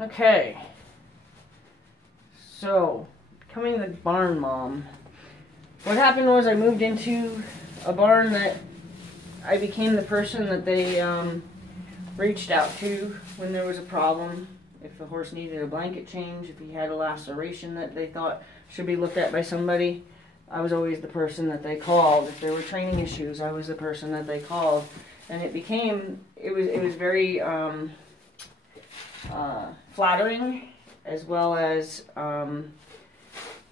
Okay, so becoming the barn mom. What happened was I moved into a barn that I became the person that they reached out to when there was a problem. If the horse needed a blanket change, if he had a laceration that they thought should be looked at by somebody, I was always the person that they called. If there were training issues, I was the person that they called. And it was very flattering, as well as,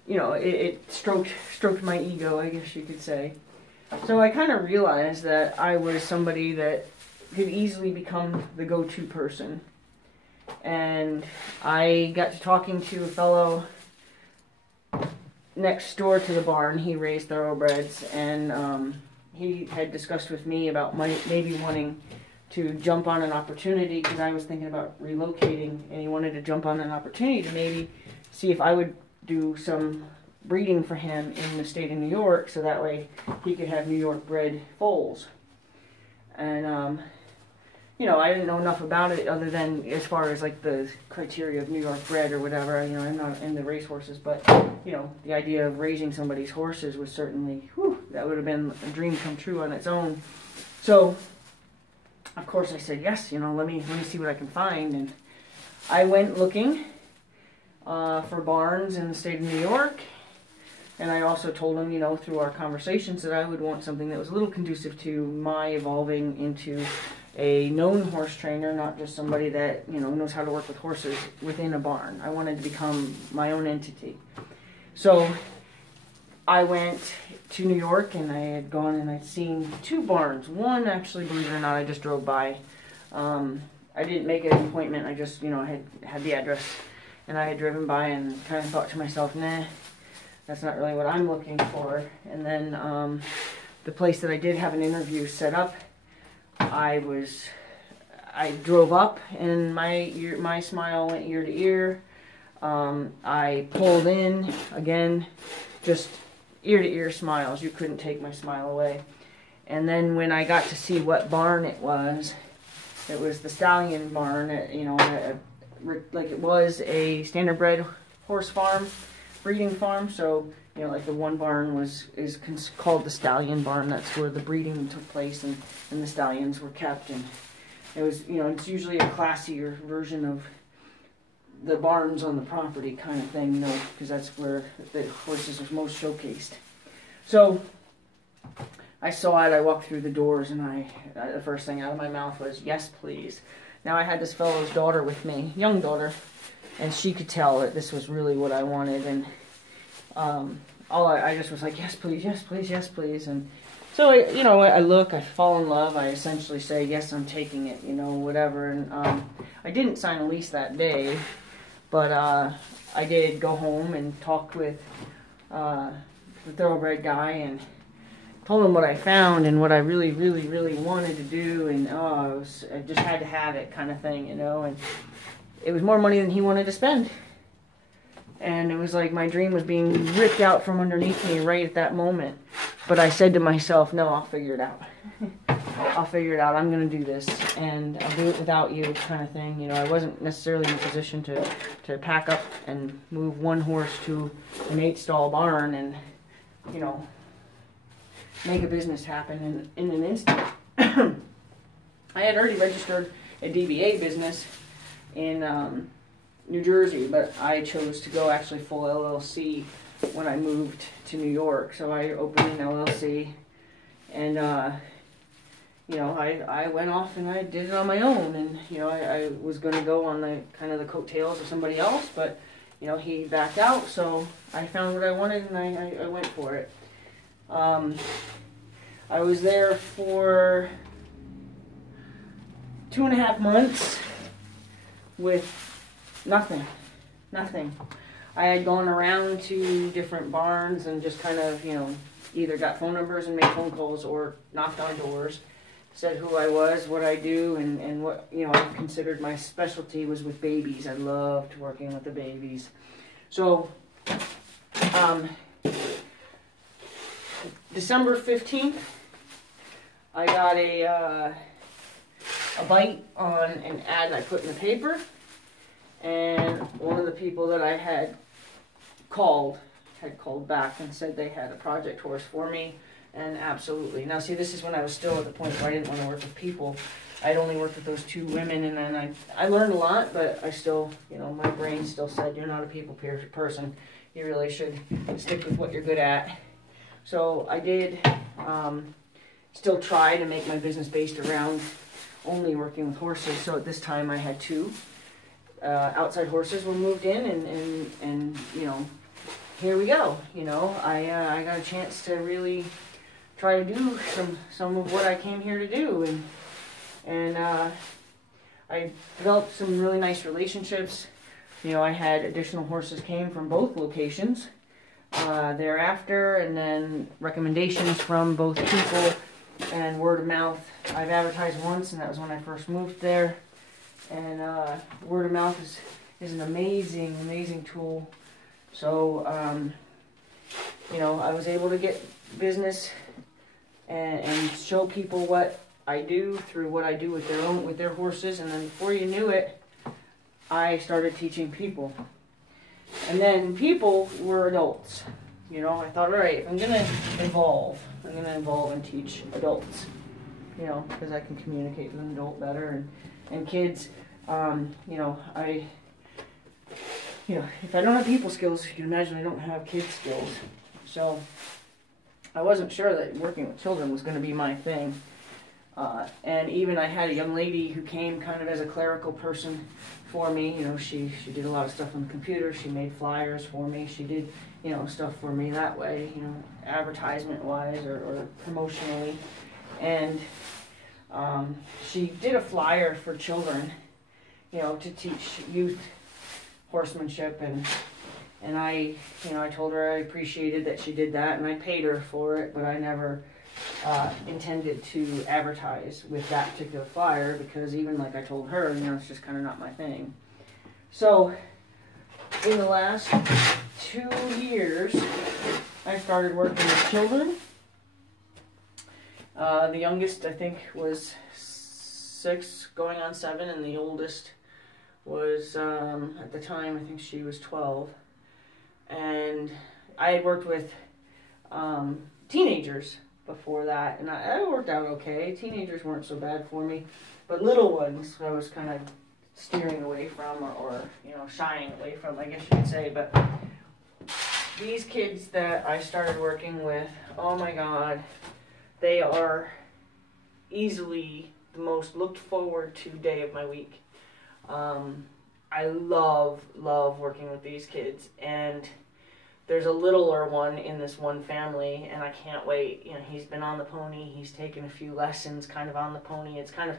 it stroked my ego, I guess you could say. So I kind of realized that I was somebody that could easily become the go-to person. And I got to talking to a fellow next door to the barn. He raised thoroughbreds, and he had discussed with me about maybe wanting to jump on an opportunity, because I was thinking about relocating, and he wanted to jump on an opportunity to maybe see if I would do some breeding for him in the state of New York, so that way he could have New York bred foals. And I didn't know enough about it other than as far as like the criteria of New York bred or whatever. I'm not into race horses, but the idea of raising somebody's horses was certainly, that would have been a dream come true on its own. So of course I said yes. Let me see what I can find, and I went looking for barns in the state of New York. And I also told him, through our conversations, that I would want something that was a little conducive to my evolving into a known horse trainer, not just somebody that, knows how to work with horses within a barn. I wanted to become my own entity. So I went to New York, and I had gone and I'd seen 2 barns. One, actually, believe it or not, I just drove by. I didn't make an appointment. I just, had the address, and I had driven by and kind of thought to myself, nah, that's not really what I'm looking for. And then the place that I did have an interview set up, I drove up, and my smile went ear to ear. I pulled in, again, just ear to ear smiles. You couldn't take my smile away. And then when I got to see what barn it was the Stallion barn. Like it was a standard bred horse farm, breeding farm. So like the one barn is called the Stallion barn. That's where the breeding took place, and the stallions were kept. And it was, it's usually a classier version of the barns on the property kind of thing, because that's where the horses are most showcased. So I saw it, I walked through the doors, and the first thing out of my mouth was, yes, please. Now I had this fellow's daughter with me, young daughter, and she could tell that this was really what I wanted. And I just was like, yes, please, yes, please, yes, please. And so, I look, I fall in love, I essentially say, yes, I'm taking it, whatever. And I didn't sign a lease that day, but I did go home and talk with the thoroughbred guy, and told him what I found and what I really, really, really wanted to do. And I just had to have it kind of thing, and it was more money than he wanted to spend. And it was like my dream was being ripped out from underneath me right at that moment. But I said to myself, no, I'll figure it out. I'll figure it out. I'm going to do this, and I'll do it without you, kind of thing. I wasn't necessarily in a position to pack up and move one horse to an 8-stall barn and, make a business happen in an instant. I had already registered a DBA business in New Jersey, but I chose to go actually full LLC when I moved to New York. So I opened an LLC, and I went off and I did it on my own. And I was going to go on the kind of the coattails of somebody else, but he backed out. So I found what I wanted, and I went for it. I was there for 2.5 months with nothing. I had gone around to different barns and just kind of, either got phone numbers and made phone calls or knocked on doors, said who I was, what I do, and what, I considered my specialty was with babies. I loved working with the babies. So, December 15th, I got a bite on an ad I put in the paper, and one of the people that I had called back and said they had a project horse for me, and absolutely. Now see, this is when I was still at the point where I didn't want to work with people. I'd only worked with those 2 women, and then I learned a lot, but I still, you know, my brain still said, you're not a people person. You really should stick with what you're good at. So I did still try to make my business based around only working with horses. So at this time I had 2 outside horses were moved in, and you know, here we go. You know, I got a chance to really try to do some of what I came here to do, and I developed some really nice relationships. You know, I had additional horses came from both locations thereafter, and then recommendations from both people and word of mouth. I've advertised once, and that was when I first moved there. And word of mouth is an amazing tool. So, you know, I was able to get business and show people what I do through what I do with their horses, and then before you knew it, I started teaching people. And then people were adults. You know, I thought, all right, I'm gonna evolve and teach adults. You know, because I can communicate with an adult better, and kids. You know, if I don't have people skills, you can imagine I don't have kid skills. So I wasn't sure that working with children was going to be my thing. And even I had a young lady who came kind of as a clerical person for me. You know, she did a lot of stuff on the computer. She made flyers for me. She did, you know, stuff for me that way, you know, advertisement-wise or promotionally. And she did a flyer for children, you know, to teach youth horsemanship, and I, you know, I told her I appreciated that she did that, and I paid her for it, but I never intended to advertise with that particular flyer, because even like I told her, you know, it's just kind of not my thing. So in the last 2 years, I started working with children. The youngest, I think, was 6 going on 7, and the oldest was, at the time, I think she was 12. And I had worked with teenagers before that, and I worked out okay. Teenagers weren't so bad for me, but little ones I was kind of steering away from, or you know, shying away from, I guess you could say. But these kids that I started working with, oh my God, they are easily the most looked forward to day of my week. I love working with these kids, and there's a littler one in this one family, and I can't wait. You know, he's been on the pony, he's taken a few lessons kind of on the pony. It's kind of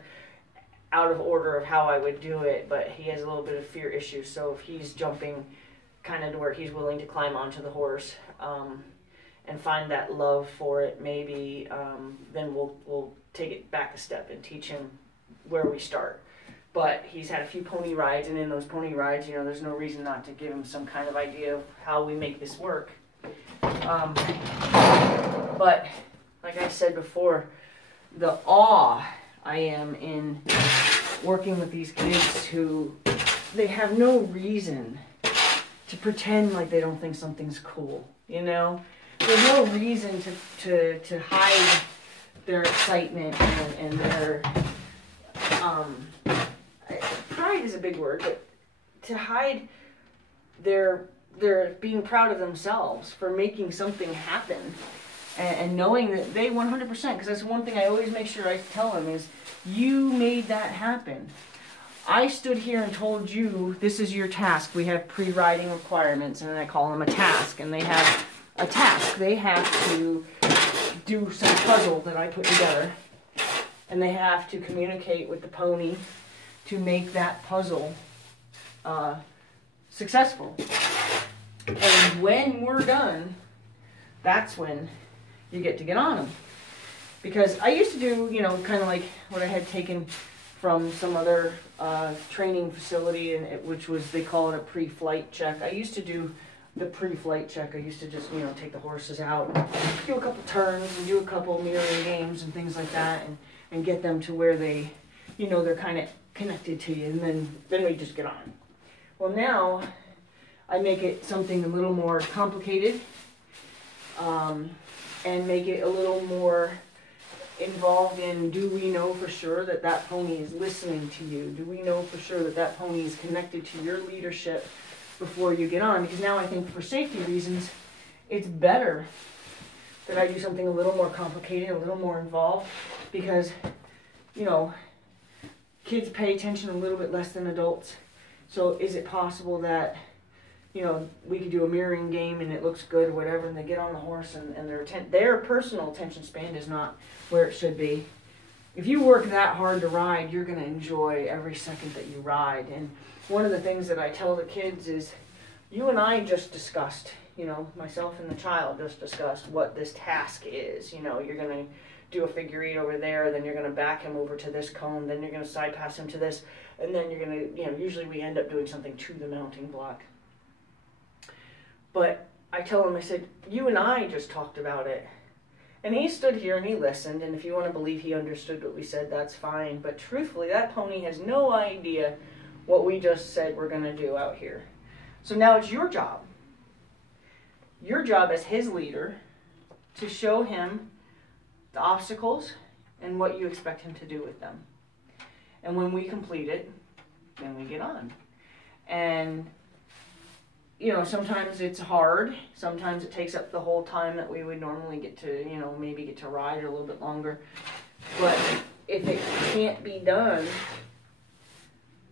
out of order of how I would do it, but he has a little bit of fear issues, so if he's jumping kind of to where he's willing to climb onto the horse and find that love for it, maybe then we'll take it back a step and teach him where we start. But he's had a few pony rides, and in those pony rides, you know, there's no reason not to give him some kind of idea of how we make this work. But like I said before, the awe I am in working with these kids who, they have no reason to pretend like they don't think something's cool, you know? There's no reason to hide their excitement and their, pride is a big word, but to hide their being proud of themselves for making something happen, and knowing that they 100%, because that's one thing I always make sure I tell them is, you made that happen. I stood here and told you, this is your task. We have pre-riding requirements, and then I call them a task, and they have a task. They have to do some puzzle that I put together, and they have to communicate with the pony to make that puzzle successful. And when we're done, that's when you get on them. Because I used to do, you know, kind of like what I had taken from some other training facility, and which was, they call it a pre-flight check. I used to do the pre-flight check. I used to just, you know, take the horses out, do a couple turns, and do a couple mirroring games and things like that, and get them to where they, you know, they're kind of connected to you, and then we just get on. Well, now I make it something a little more complicated, and make it a little more involved in, do we know for sure that that pony is listening to you? Do we know for sure that that pony is connected to your leadership before you get on? Because now I think for safety reasons, it's better that I do something a little more complicated, a little more involved, because, you know, kids pay attention a little bit less than adults. So is it possible that, you know, we could do a mirroring game and it looks good or whatever, and they get on the horse and their personal attention span is not where it should be. If you work that hard to ride, you're going to enjoy every second that you ride. And one of the things that I tell the kids is, you and I just discussed, you know, myself and the child just discussed what this task is. You know, you're going to do a figure eight over there, then you're going to back him over to this cone, then you're going to side pass him to this, and then you're going to, you know, usually we end up doing something to the mounting block. But I tell him, I said, you and I just talked about it. And he stood here and he listened, and if you want to believe he understood what we said, that's fine. But truthfully, that pony has no idea what we just said we're going to do out here. So now it's your job. Your job as his leader to show him the obstacles and what you expect him to do with them. And when we complete it, then we get on. And you know, sometimes it's hard. Sometimes it takes up the whole time that we would normally get to, you know, maybe get to ride or a little bit longer. But if it can't be done,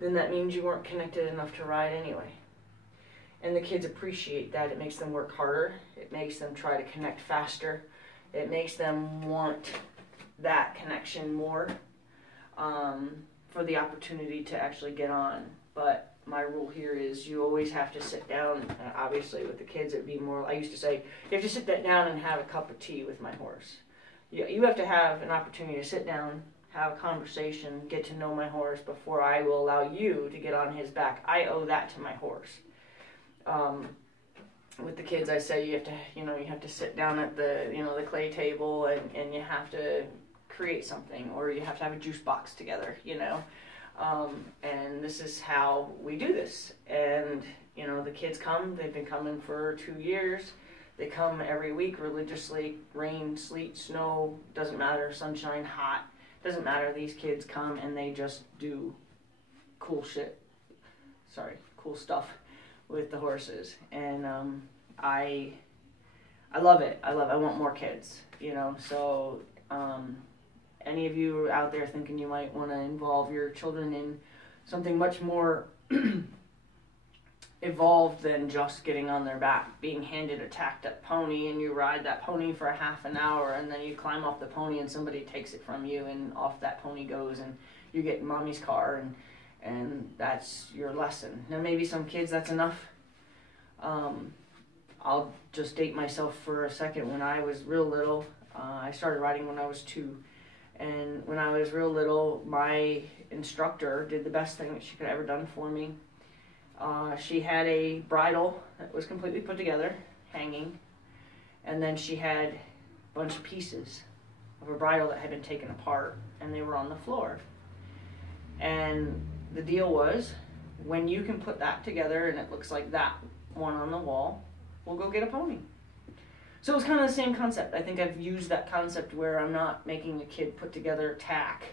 then that means you weren't connected enough to ride anyway. And the kids appreciate that. It makes them work harder. It makes them try to connect faster. It makes them want that connection more, for the opportunity to actually get on. But my rule here is you always have to sit down. Obviously with the kids it would be more, I used to say, you have to sit down and have a cup of tea with my horse. You have to have an opportunity to sit down, have a conversation, get to know my horse before I will allow you to get on his back. I owe that to my horse. With the kids I say you have to sit down at the, you know, the clay table and you have to create something, or you have to have a juice box together, you know. And this is how we do this. And, you know, the kids come, they've been coming for 2 years. They come every week religiously, rain, sleet, snow, doesn't matter, sunshine, hot, doesn't matter. These kids come and they just do cool stuff with the horses. And I love it. I want more kids, you know. So any of you out there thinking you might want to involve your children in something much more evolved than just getting on their back, being handed a tacked up pony and you ride that pony for a half an hour and then you climb off the pony and somebody takes it from you and off that pony goes and you get in mommy's car and that's your lesson. Now maybe some kids that's enough. I'll just date myself for a second. When I was real little, I started riding when I was 2. And when I was real little, my instructor did the best thing that she could have ever done for me. She had a bridle that was completely put together, hanging, and then she had a bunch of pieces of a bridle that had been taken apart, and they were on the floor. And the deal was, when you can put that together and it looks like that one on the wall, we'll go get a pony. So it's kind of the same concept. I think I've used that concept where I'm not making a kid put together tack,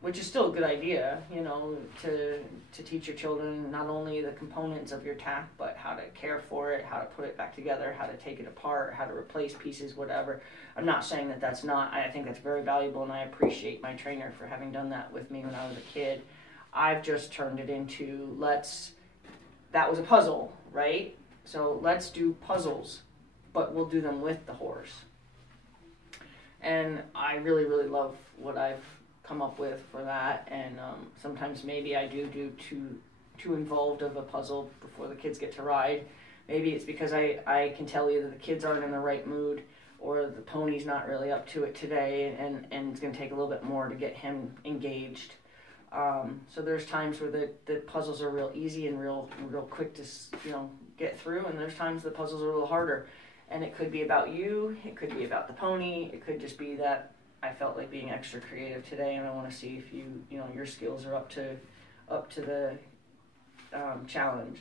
which is still a good idea, you know, to teach your children not only the components of your tack, but how to care for it, how to put it back together, how to take it apart, how to replace pieces, whatever. I'm not saying that that's not, I think that's very valuable, and I appreciate my trainer for having done that with me when I was a kid. I've just turned it into, that was a puzzle, right? So let's do puzzles, but we'll do them with the horse. And I really, really love what I've come up with for that. And sometimes maybe I do too involved of a puzzle before the kids get to ride. Maybe it's because I can tell you that the kids aren't in the right mood, or the pony's not really up to it today, and it's going to take a little bit more to get him engaged. So there's times where the puzzles are real easy and real quick to, you know, get through, and there's times the puzzles are a little harder. And it could be about you, it could be about the pony, it could just be that I felt like being extra creative today, and I want to see if you know, your skills are up to the challenge.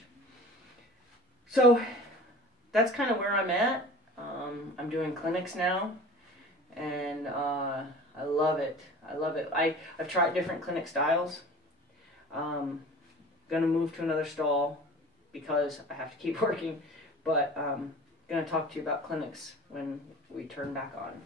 So that's kind of where I'm at. I'm doing clinics now, and I love it. I love it. I've tried different clinic styles. Gonna move to another stall because I have to keep working, but gonna talk to you about clinics when we turn back on.